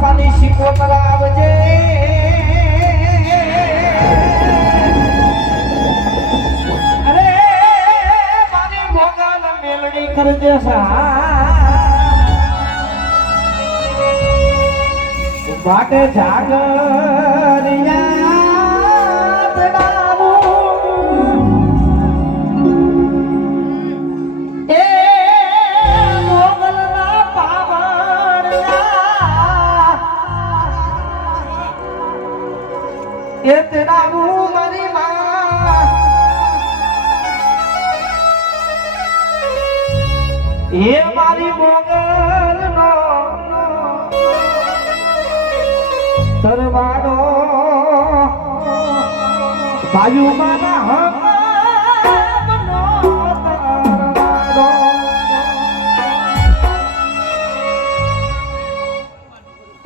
બાપાની શીખોતર આવજે અરે મારી મોગલ મેલડી કરજે માટે જાગરિયા એ તેરા મારી માં એ મારી મોગલ નો દરવાડો વાયુ માના હકનો દરવાડો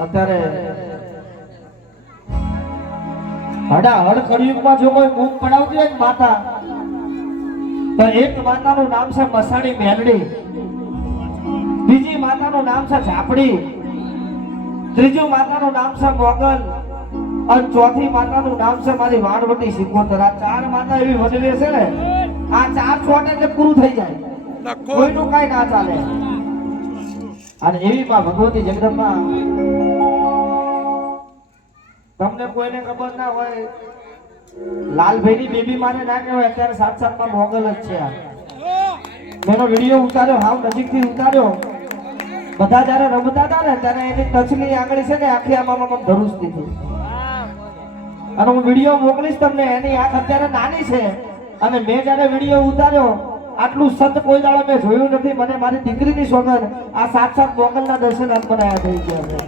અત્યારે હડા હડ કળિયુગમાં જો કોઈ મૂક પડાવતી હોય માતા તો એક માતાનું નામ છે મસાણી મેલડી, બીજી માતાનું નામ છે ઝાપડી, ત્રીજું માતાનું નામ છે મોગલ અને ચોથી માતાનું નામ છે મારી વાણવટી શીખોતર. આ ચાર માતા એવી વડલી છે ને આ ચાર છોટ એટલે પૂરું થઈ જાય, કોઈનું કઈ ના ચાલે. અને એવી માં ભગવતી જગદંબા તમને કોઈને ખબર ના હોય લાલભાઈની બેબી માને ના કહેવાય અત્યારે સાત સાતમાં મોગલ જ છે. મેનો વિડીયો ઉતાર્યો, હાવ નજીકથી ઉતાર્યો. બધા જયારે રમતા હતા ને ત્યારે એની ટચલી આંગળી છે ને આખી આમાં ધરુસતી હતી. અને હું વિડીયો મોકલીશ તમને. એની આંખ અત્યારે નાની છે અને મેં જયારે વિડીયો ઉતાર્યો આટલું સત કોઈ દાડો મેં જોયું નથી. મને મારી દીકરીની સોગંદ આ સાત સાત મોગલના દર્શન આત્મનાયા થઈ ગયા.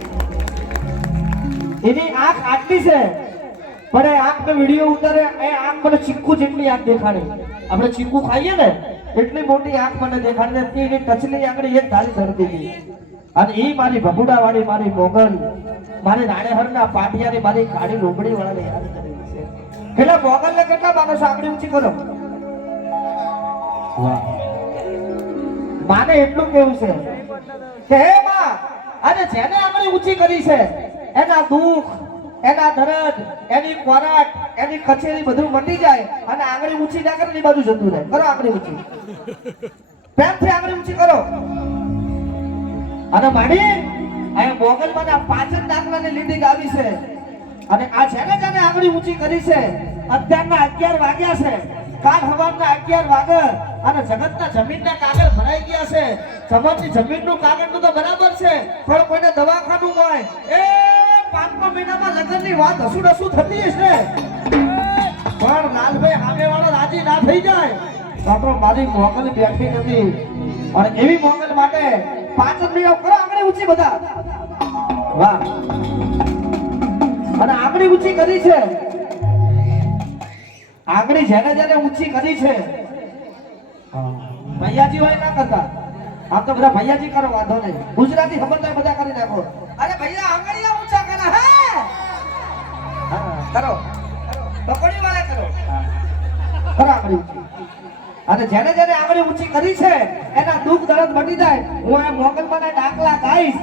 એની આંખ આટલી છે પણ એ આંખ મેં વિડીયો ઉતારે એ આંખ મને ચીકુ જેટલી આંખ દેખાડી. આપણે ચીકુ ખાઈએ ને એટલી મોટી આંખ મને દેખાડી હતી. એની ટચલી આંગળી એક ધારી ધરતી હતી. અને એ મારી ભગુડા વાળી મારી મોગલ મારી રાણેહરના પાટિયાની મારી કાળી લોબડી વાળાને યાદ કરી છે. એટલે મોગલને કેટલા માણસો આંગળી ઊંચી કરો. માને એટલું કેવું છે કે હે માં અને જેને આંગળી ઊંચી કરી છે એના દુઃખ, એના દર્દ, એની કોરાટ, એની કચેરી બધું મટી જાય. અને આંગળી ઊંચી ના કરે એ બાજુ જતું રહે. કરો આંગળી ઊંચી, પ્રેમથી આંગળી ઊંચી કરો. અને માડી આ મોગલમાં આ પાંચ જ દાખલાની લીટી આવી છે. અને આ જેને જેને આંગળી ઊંચી કરી છે અત્યારના 11 વાગ્યા છે, કાલ સવારના 11 વાગે અને જગતના જમીનના કાગળ ભરાઈ ગયા છે. જગતની જમીનનું કાગળનું તો બરાબર છે પણ કોઈને દવાખાનું હોય એ 5મા મહિનામાં લગ્નની વાત હસુડસું થતી હશે પણ લાલભાઈ સામેવાળો રાજી ના થઈ જાય તો મારી મોગલ બેઠી નથી. અને એવી મોગલ માટે 5 જ મિનિટ કરો આંગળી ઊંચી બધા. વાહ. અને આંગળી ઊંચી કરી છે. આંગળી જેને જેને ઊંચી કરી છે ભૈયાજી હોય ના કરતા. આમ તો બધા ભૈયાજી કરો વાંધો નહીં. ગુજરાતી ખબર તો બધા કરી નાખો. અરે ભૈયા આંગળીયા ઊંચા કરે હે કરો પકડી વાળા કરો કરો આંગળી ઊંચી. અને જેને જેને આંગળી ઊંચી કરી છે એના દુઃખ દર્દ મટી જાય. હું આ મોગલમાંના દાખલા ગાઈશ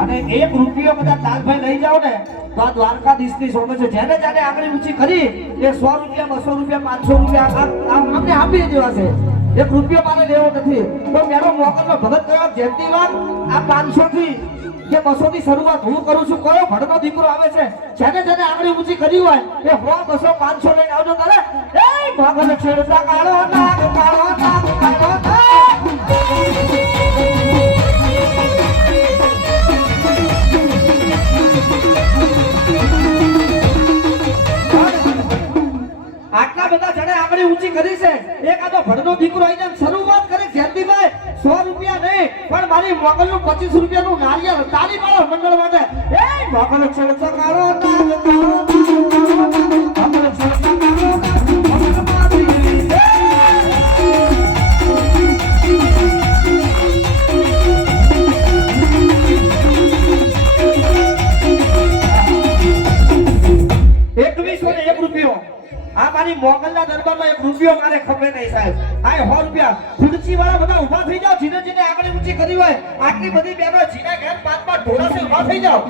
અને 1 રૂપિયો બધા તાલભાઈ લઈ જાવ ને તો આ દ્વારકાધીશની સોમે છે. જેને જેને આંગળી ઊંચી કરી એ 100 રૂપિયા, 200 રૂપિયા, 500 રૂપિયા અમને આપી દેવા છે. 1 રૂપિયો મારે લેવો નથી. તો મેરો મોગલનો ભગત કયો જયંતીવાન આ 500 થી કે 200 થી શરૂઆત હું કરું છું. કયો ભડનો દીકરો આવે છે જેને જેને આંગળી ઊંચી કરી હોય એ 100, 200, 500 લઈને આવજો. તારે એ મોગલ છેડતા કાળો નાગ કાળો નાગ કાળો નાગ. આટલા બધા જણે આંગળી ઊંચી કરી છે. એક આદો ભડનો દીકરો આઈને શરૂઆત કરે જયંતીભાઈ 100 રૂપિયા નહીં પણ મારી મોગલનું 25 રૂપિયાનું નારિયેળ તાળી પાડો મંડળ માટે. એ મોગલ છેડતો કાળો નાગ કાળો મોગલ છેડતો કાળો નાગ મોગલ મારી ₹21 ને 1 રૂપિયો. આ મારી મોગલના દરબારમાં 1 રૂપિયો મારે ખબર નહીં સાહેબ આ 100 રૂપિયા ખુરશી વાળા બધા ઊભા થઈ જાઓ જીને જીને આગળ ઊંચી કરી હોય આટલી બધી બેનો જીના ઘરે 5-5 ઢોરા છે ઊભા થઈ જાઓ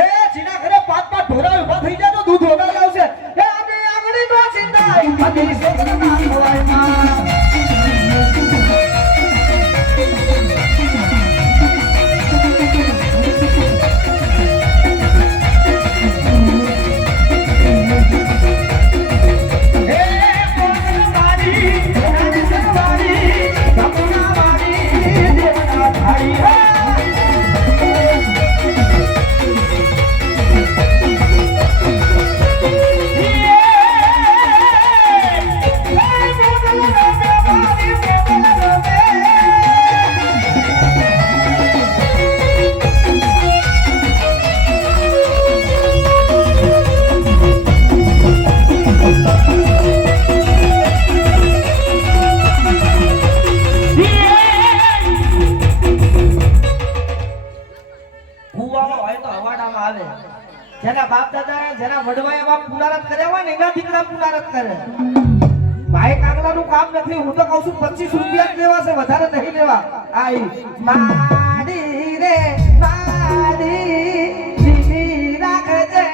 એ જીના ઘરે 5-5 ઢોરા ઊભા થઈ જાય તો દૂધ ઓગા લાવશે એ આની આગળી નો ચિંતા બધી છે જેના બાપ દાદા જેના વડવાએ બાપ પુનારત કર્યા હોય ને એના દીકરા પુનારત કરે ભાઈ કાગલાનું કામ નથી હું તો કહું છું 25 રૂપિયા જ લેવા છે વધારે નહીં લેવા આઈ માડી રે માડી જીવી રાખજે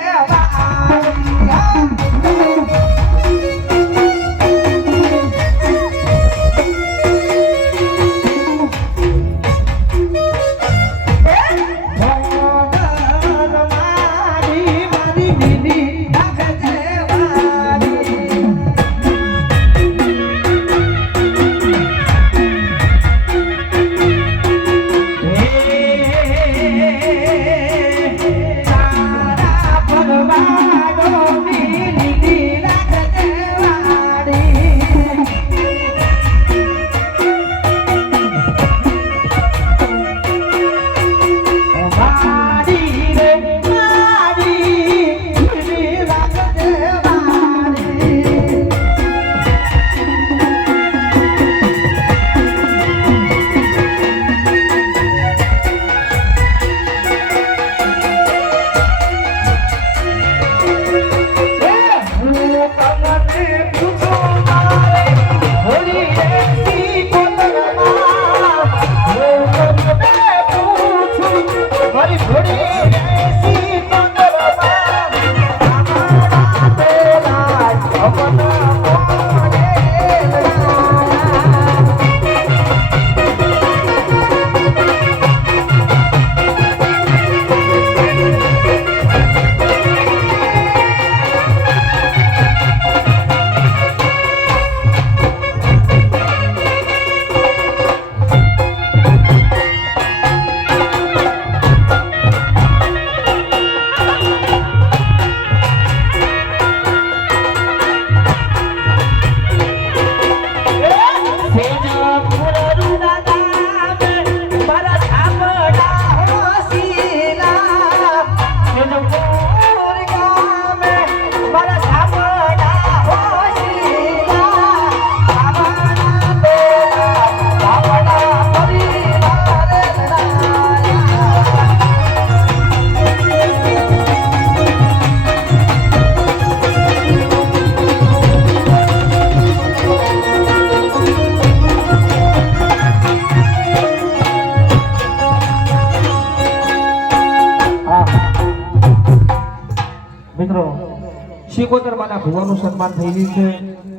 મિત્રો શિકોતર માના ભુવાનું સન્માન થઈ ગયું છે